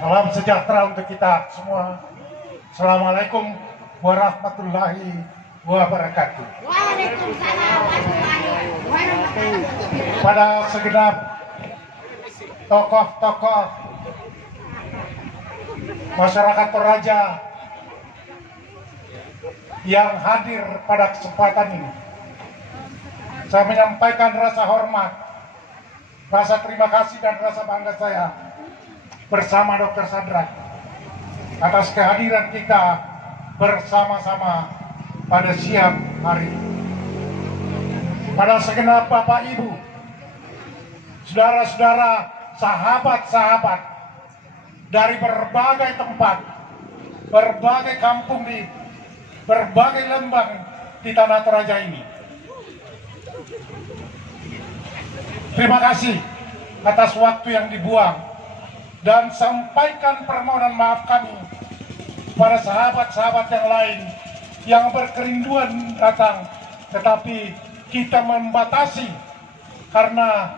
Salam sejahtera untuk kita semua. Assalamualaikum warahmatullahi wabarakatuh. Waalaikumsalam warahmatullahi wabarakatuh. Pada segenap tokoh-tokoh masyarakat Toraja yang hadir pada kesempatan ini, saya menyampaikan rasa hormat, rasa terima kasih dan rasa bangga saya bersama Dr. Sadrak atas kehadiran kita bersama-sama pada siang hari ini. Pada segenap Bapak Ibu, saudara-saudara, sahabat-sahabat dari berbagai tempat, berbagai kampung di berbagai lembang di Tanah Toraja ini. Terima kasih atas waktu yang dibuang dan sampaikan permohonan maaf kami pada sahabat-sahabat yang lain yang berkerinduan datang, tetapi kita membatasi karena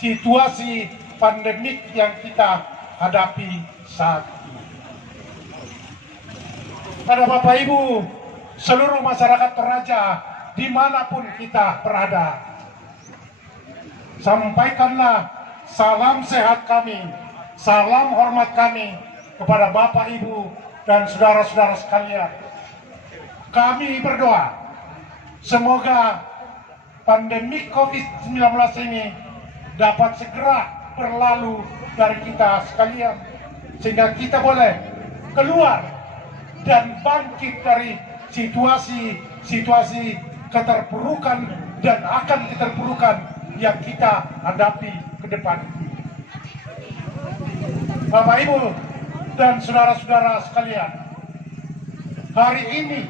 situasi pandemik yang kita hadapi saat ini. Pada Bapak Ibu, seluruh masyarakat Toraja, dimanapun kita berada, sampaikanlah salam sehat kami, salam hormat kami kepada Bapak Ibu dan saudara-saudara sekalian. Kami berdoa, semoga pandemi COVID-19 ini dapat segera berlalu dari kita sekalian, sehingga kita boleh keluar dan bangkit dari situasi keterpurukan dan akan keterpurukan yang kita hadapi ke depan. Bapak Ibu dan saudara-saudara sekalian, hari ini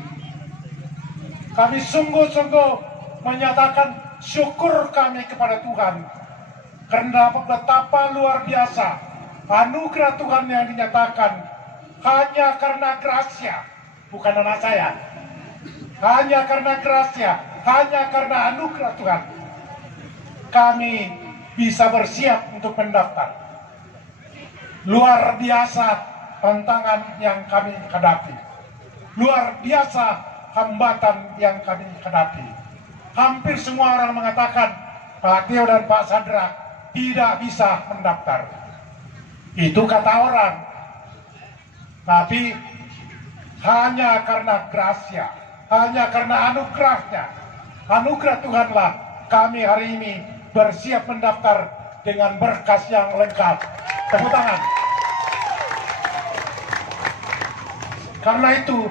kami sungguh-sungguh menyatakan syukur kami kepada Tuhan karena betapa luar biasa anugerah Tuhan yang dinyatakan hanya karena gracia, bukan anak saya, hanya karena gracia, hanya karena anugerah Tuhan kami bisa bersiap untuk mendaftar. Luar biasa tantangan yang kami hadapi, luar biasa hambatan yang kami hadapi. Hampir semua orang mengatakan Pak Teo dan Pak Sadrak tidak bisa mendaftar. Itu kata orang. Tapi hanya karena gracia, hanya karena anugerahnya, anugerah Tuhanlah kami hari ini bersiap mendaftar dengan berkas yang lengkap. Tepuk tangan. Karena itu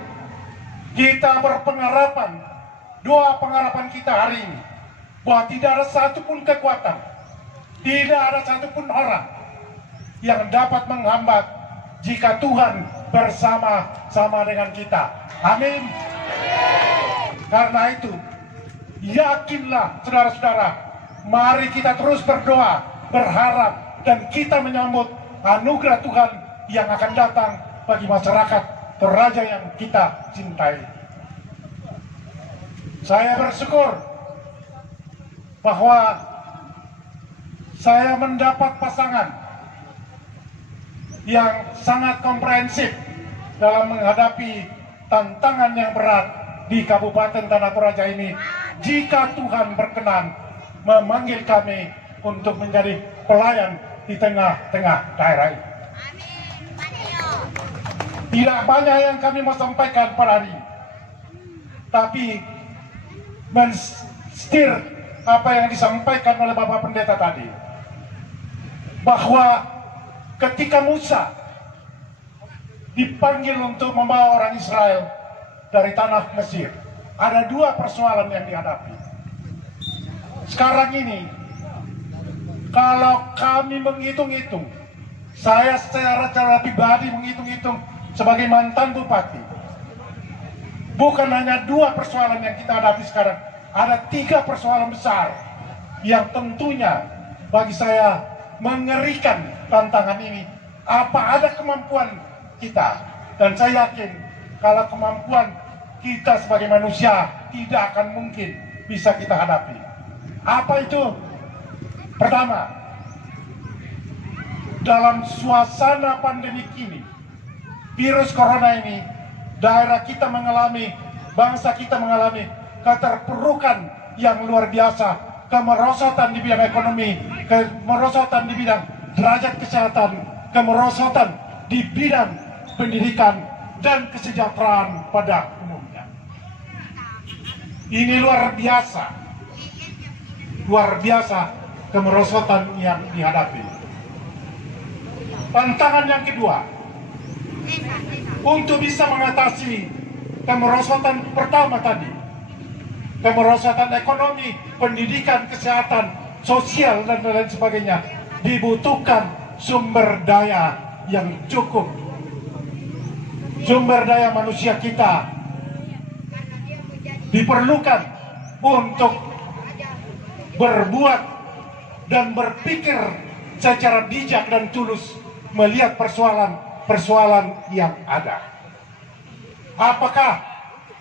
kita berpengharapan, doa pengharapan kita hari ini, bahwa tidak ada satupun kekuatan, tidak ada satupun orang yang dapat menghambat jika Tuhan bersama-sama dengan kita. Amin. Karena itu, yakinlah saudara-saudara, mari kita terus berdoa, berharap, dan kita menyambut anugerah Tuhan yang akan datang bagi masyarakat Toraja yang kita cintai. Saya bersyukur bahwa saya mendapat pasangan yang sangat komprehensif dalam menghadapi tantangan yang berat di Kabupaten Tanah Toraja ini. Jika Tuhan berkenan memanggil kami untuk menjadi pelayan di tengah-tengah daerah ini. Tidak banyak yang kami mau sampaikan pada hari ini, tapi menstir apa yang disampaikan oleh Bapak Pendeta tadi, bahwa ketika Musa dipanggil untuk membawa orang Israel dari tanah Mesir, ada dua persoalan yang dihadapi. Sekarang ini, kalau kami menghitung-hitung, saya secara pribadi menghitung-hitung sebagai mantan bupati, bukan hanya dua persoalan yang kita hadapi sekarang, ada tiga persoalan besar yang tentunya bagi saya mengerikan tantangan ini. Apa ada kemampuan kita, dan saya yakin kalau kemampuan kita sebagai manusia tidak akan mungkin bisa kita hadapi. Apa itu? Pertama, dalam suasana pandemi ini, virus corona ini, daerah kita mengalami, bangsa kita mengalami keterpurukan yang luar biasa, kemerosotan di bidang ekonomi, kemerosotan di bidang derajat kesehatan, kemerosotan di bidang pendidikan dan kesejahteraan pada umumnya. Ini luar biasa kemerosotan yang dihadapi. Tantangan yang kedua, untuk bisa mengatasi kemerosotan pertama tadi, kemerosotan ekonomi, pendidikan, kesehatan, sosial, dan lain sebagainya, dibutuhkan sumber daya yang cukup. Sumber daya manusia kita diperlukan untuk berbuat dan berpikir secara bijak dan tulus melihat persoalan yang ada. Apakah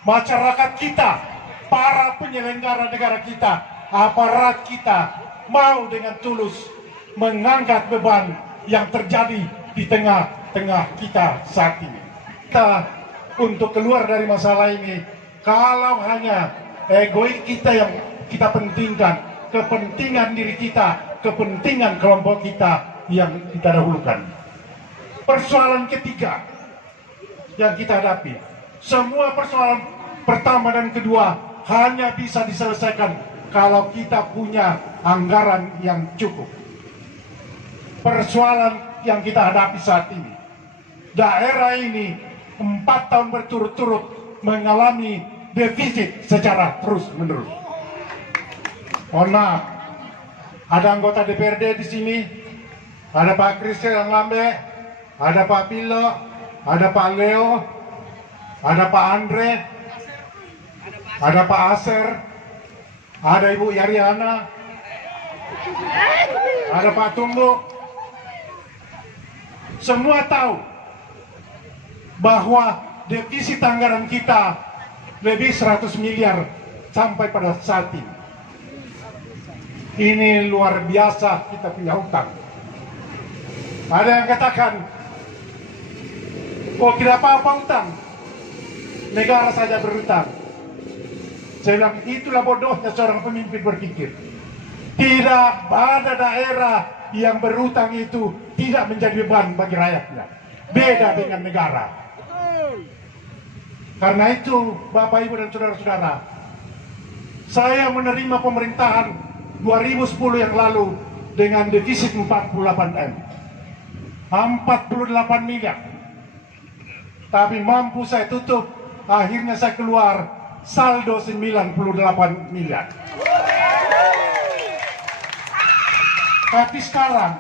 masyarakat kita, para penyelenggara negara kita, aparat kita mau dengan tulus mengangkat beban yang terjadi di tengah-tengah kita saat ini? Kita untuk keluar dari masalah ini, kalau hanya egois kita yang kita pentingkan, kepentingan diri kita, kepentingan kelompok kita yang kita dahulukan. Persoalan ketiga yang kita hadapi, semua persoalan pertama dan kedua hanya bisa diselesaikan kalau kita punya anggaran yang cukup. Persoalan yang kita hadapi saat ini, daerah ini 4 tahun berturut-turut mengalami defisit secara terus-menerus. Mohon maaf, ada anggota DPRD di sini, ada Pak Christian Lambe, ada Pak Pilo, ada Pak Leo, ada Pak Andre, ada Pak Aser, ada Ibu Yariana, ada Pak Tumbu. Semua tahu bahwa defisit anggaran kita lebih 100 miliar sampai pada saat ini. Ini luar biasa kita punya hutang. Ada yang katakan, oh tidak apa-apa hutang, negara saja berhutang. Saya bilang itulah bodohnya seorang pemimpin berpikir. Tidak ada daerah yang berhutang itu tidak menjadi beban bagi rakyatnya. Beda dengan negara. Karena itu Bapak Ibu dan Saudara-saudara, saya menerima pemerintahan 2010 yang lalu dengan defisit 48 M. 48 miliar. Tapi mampu saya tutup, akhirnya saya keluar saldo 98 miliar. Tapi sekarang,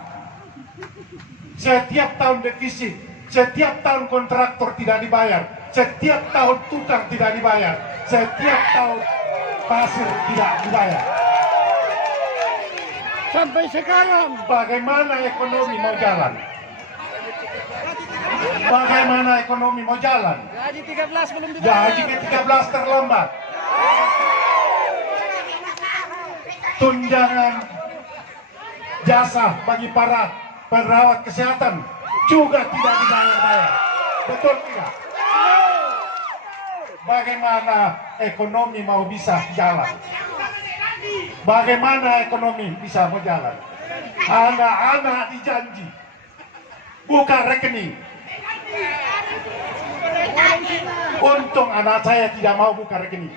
setiap tahun defisit, setiap tahun kontraktor tidak dibayar, setiap tahun tukang tidak dibayar, setiap tahun pasir tidak dibayar. Sampai sekarang, bagaimana ekonomi mau jalan? Bagaimana ekonomi mau jalan? gaji 13 belum dibayar. Gaji ke-13 terlambat. Tunjangan jasa bagi para perawat kesehatan juga tidak dibayar-bayar. Betul tidak? Bagaimana ekonomi mau bisa jalan? Bagaimana ekonomi bisa mau jalan? Anak-anak dijanji buka rekening. Untung anak saya tidak mau buka rekening.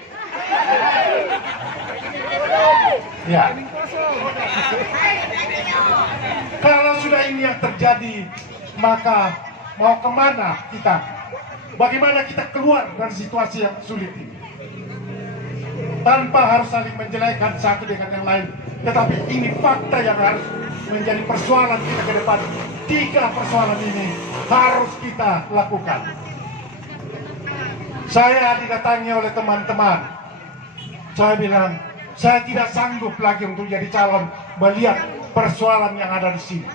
Ya. Kalau sudah ini yang terjadi, maka mau kemana kita? Bagaimana kita keluar dari situasi yang sulit ini? Tanpa harus saling menjelekkan satu dengan yang lain, tetapi ini fakta yang harus menjadi persoalan kita ke depan. 3 persoalan ini harus kita lakukan. Saya didatangi oleh teman-teman. Saya bilang, saya tidak sanggup lagi untuk jadi calon melihat persoalan yang ada di sini.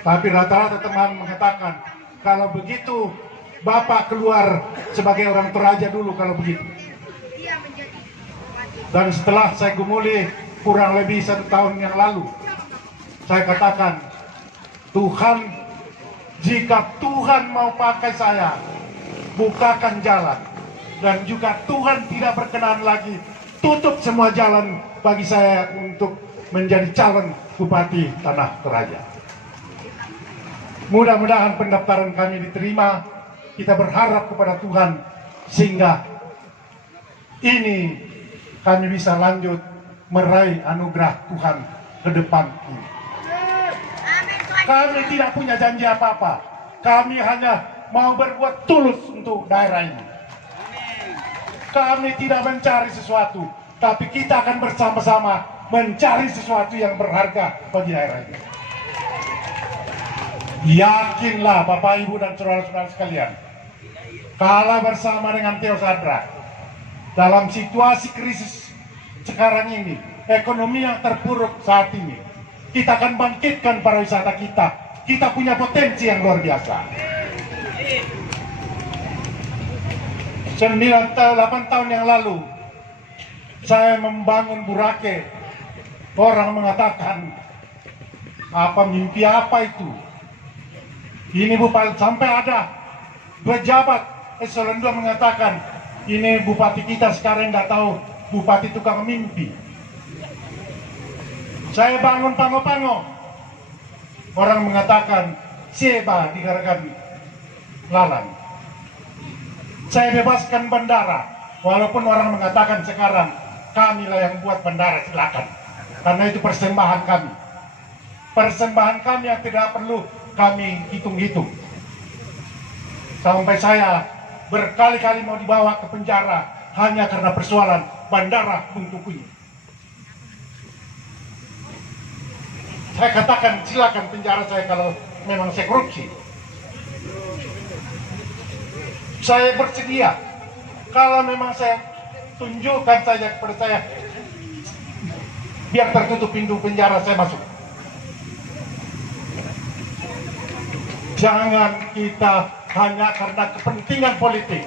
Tapi rata-rata teman mengatakan, kalau begitu Bapak keluar sebagai orang Toraja dulu kalau begitu. Dan setelah saya gumuli kurang lebih 1 tahun yang lalu, saya katakan, Tuhan, jika Tuhan mau pakai saya, bukakan jalan. Dan juga Tuhan tidak berkenan lagi tutup semua jalan bagi saya untuk menjadi calon Bupati Tanah Toraja. Mudah-mudahan pendaftaran kami diterima. Kita berharap kepada Tuhan sehingga ini kami bisa lanjut meraih anugerah Tuhan ke depan ini. Kami tidak punya janji apa-apa. Kami hanya mau berbuat tulus untuk daerah ini. Kami tidak mencari sesuatu, tapi kita akan bersama-sama mencari sesuatu yang berharga bagi daerah ini. Yakinlah Bapak Ibu dan saudara-saudara sekalian, kalau bersama dengan Theo Sadra dalam situasi krisis sekarang ini, ekonomi yang terpuruk saat ini, kita akan bangkitkan pariwisata kita. Kita punya potensi yang luar biasa. 8 tahun yang lalu saya membangun Burake. Orang mengatakan, apa mimpi apa itu? Ini Bupati, sampai ada pejabat eselon 2 mengatakan, ini Bupati kita sekarang tidak tahu Bupati tukang mimpi. Saya bangun Pango-Pango. Orang mengatakan, Seba dikatakan lalang. Saya bebaskan bandara, walaupun orang mengatakan sekarang kamilah yang buat bandara, silakan. Karena itu persembahan kami. Persembahan kami yang tidak perlu kami hitung-hitung. Sampai saya berkali-kali mau dibawa ke penjara hanya karena persoalan bandara Buntukuy. Saya katakan silakan penjara saya kalau memang saya korupsi. Saya bersedia. Kalau memang saya tunjukkan saja kepada saya, biar tertutup pintu penjara, saya masuk. Jangan kita hanya karena kepentingan politik.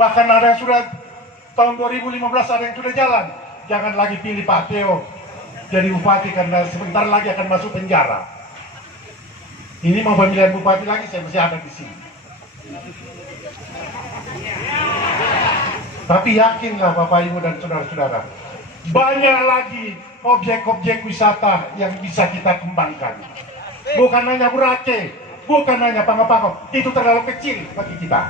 Bahkan ada yang sudah tahun 2015 ada yang sudah jalan. Jangan lagi pilih Pak Theo jadi bupati karena sebentar lagi akan masuk penjara. Ini mau pemilihan bupati lagi, saya masih ada di sini. Tapi yakinlah Bapak Ibu dan saudara-saudara, banyak lagi objek-objek wisata yang bisa kita kembangkan. Bukan hanya Burake, bukan hanya Pango-Pango, itu terlalu kecil bagi kita.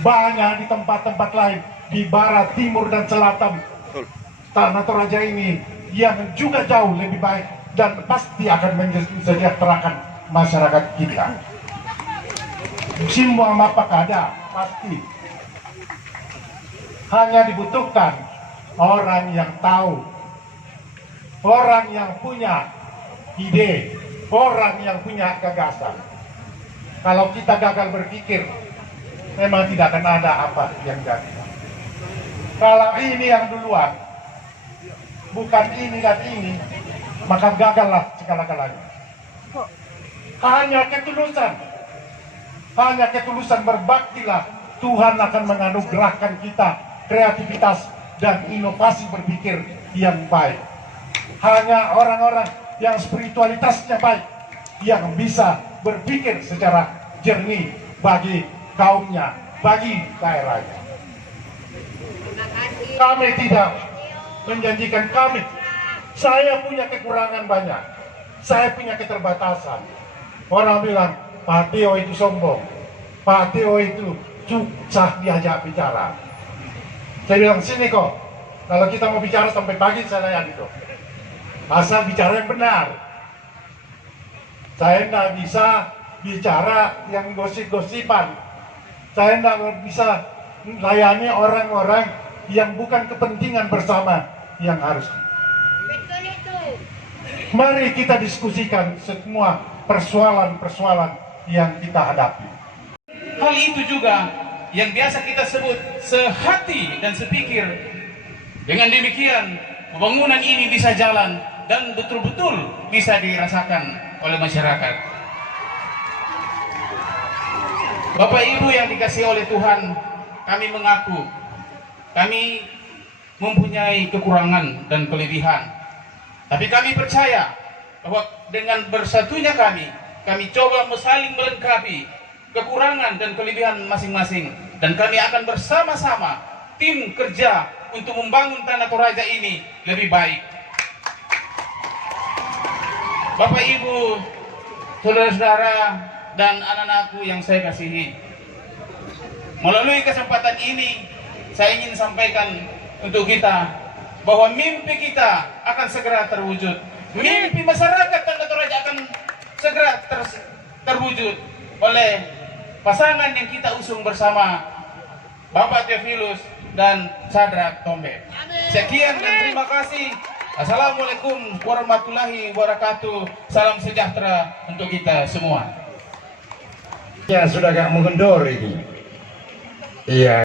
Banyak di tempat-tempat lain, di barat, timur, dan selatan Tanah Toraja ini yang juga jauh lebih baik dan pasti akan mensejahterakan masyarakat kita. Semua mapak ada, pasti. Hanya dibutuhkan orang yang tahu, orang yang punya ide, orang yang punya gagasan. Kalau kita gagal berpikir, memang tidak akan ada apa yang jadi. Kalau ini yang duluan, bukan ini dan ini, maka gagallah segala-galanya. Hanya ketulusan berbaktilah, Tuhan akan menganugerahkan kita kreativitas dan inovasi berpikir yang baik. Hanya orang-orang yang spiritualitasnya baik, yang bisa berpikir secara jernih bagi kaumnya, bagi daerahnya. Kami tidak menjanjikan kami. Saya punya kekurangan banyak. Saya punya keterbatasan. Orang bilang, Pak Theo itu sombong. Pak Theo itu susah diajak bicara. Saya bilang, sini kok. Kalau kita mau bicara sampai pagi, saya layani kok. Asal bicara yang benar. Saya tidak bisa bicara yang gosip-gosipan. Saya tidak bisa layani orang-orang yang bukan kepentingan bersama yang harus. Mari kita diskusikan semua persoalan-persoalan yang kita hadapi. Hal itu juga yang biasa kita sebut sehati dan sepikir. Dengan demikian, pembangunan ini bisa jalan dan betul-betul bisa dirasakan oleh masyarakat. Bapak Ibu yang dikasihi oleh Tuhan, kami mengaku kami mempunyai kekurangan dan kelebihan. Tapi kami percaya bahwa dengan bersatunya kami coba saling melengkapi kekurangan dan kelebihan masing-masing, dan kami akan bersama-sama tim kerja untuk membangun Tanah Toraja ini lebih baik. Bapak Ibu, saudara-saudara dan anak-anakku yang saya kasihi, melalui kesempatan ini saya ingin sampaikan untuk kita bahwa mimpi kita akan segera terwujud. Mimpi masyarakat Tanah Toraja akan segera terwujud oleh pasangan yang kita usung bersama, Bapak Theophilus dan Sadrak Tombe. Sekian dan terima kasih. Assalamualaikum warahmatullahi wabarakatuh. Salam sejahtera untuk kita semua. Ya sudah agak mengendor ini. Iya.